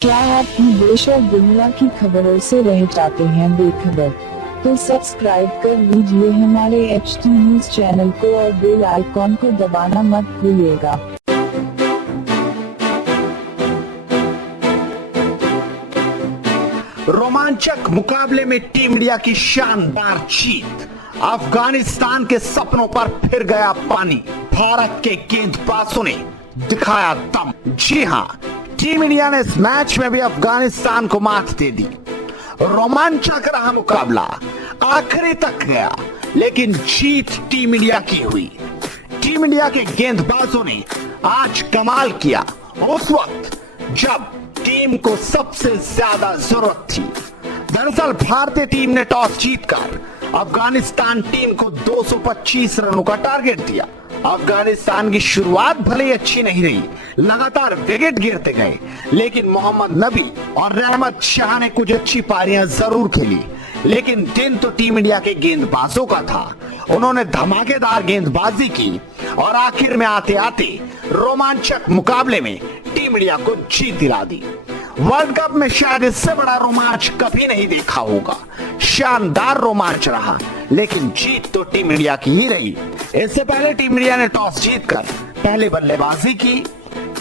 क्या आप देश और दुनिया की खबरों से रह जाते हैं बेखबर? तो सब्सक्राइब कर लीजिए हमारे HT न्यूज चैनल को और बेल आइकॉन को दबाना मत भूलिएगा। रोमांचक मुकाबले में टीम इंडिया की शानदार जीत। अफगानिस्तान के सपनों पर फिर गया पानी। भारत के गेंदबाजों ने दिखाया दम। जी हां, टीम इंडिया ने इस मैच में भी अफगानिस्तान को मात दे दी। रोमांचक रहा मुकाबला, आखिरी तक गया, लेकिन जीत टीम इंडिया की हुई। टीम इंडिया के गेंदबाजों ने आज कमाल किया उस वक्त जब टीम को सबसे ज्यादा जरूरत थी। दरअसल भारतीय टीम ने टॉस जीतकर अफगानिस्तान टीम को 225 रनों का टारगेट दिया। अफगानिस्तान की शुरुआत भले ही अच्छी नहीं रही, लगातार विकेट गिरते गए, लेकिन मोहम्मद नबी और रहमत शाह ने कुछ अच्छी पारियां जरूर खेली। लेकिन दिन तो टीम इंडिया के गेंदबाजों का था। उन्होंने धमाकेदार गेंदबाजी की और आखिर में आते आते रोमांचक मुकाबले में टीम इंडिया को जीत दिला दी। वर्ल्ड कप में शायद इससे बड़ा रोमांच कभी नहीं देखा होगा। शानदार रोमांच रहा, लेकिन जीत तो टीम इंडिया की ही रही। इससे पहले टीम इंडिया ने टॉस जीतकर पहले बल्लेबाजी की।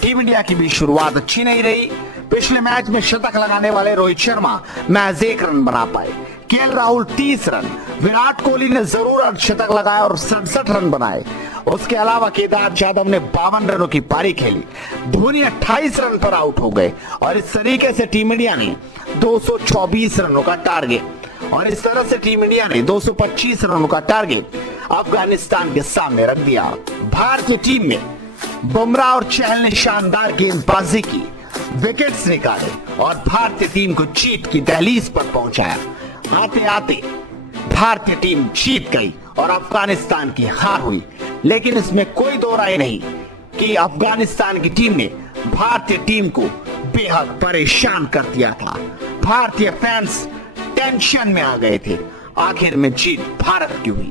टीम इंडिया की भी शुरुआत अच्छी नहीं रही। पिछले मैच में शतक लगाने वाले रोहित शर्मा महज 1 रन बना पाए। केएल राहुल 30 रन, विराट कोहली ने जरूर अर्धशतक लगाया और 67 रन बनाए। उसके अलावा केदार जाधव ने 52 रनों की पारी खेली। धोनी 28 रन पर आउट हो गए और इस तरीके से टीम इंडिया ने 224 रनों का टारगेट और इस तरह से टीम इंडिया ने 225 रनों का टारगेट अफगानिस्तान के सामने रख दिया। भारतीय टीम में बुमराह और चहल ने शानदार गेंदबाजी की, विकेट्स निकाले और भारतीय टीम को जीत की दहलीज पर पहुंचाया। आते आते भारतीय टीम जीत गई और अफगानिस्तान की हार हुई। लेकिन इसमें कोई दो राय नहीं कि अफगानिस्तान की टीम ने भारतीय टीम को बेहद परेशान कर दिया था। भारतीय फैंस टेंशन में आ गए थे। आखिर में जीत भारत की हुई।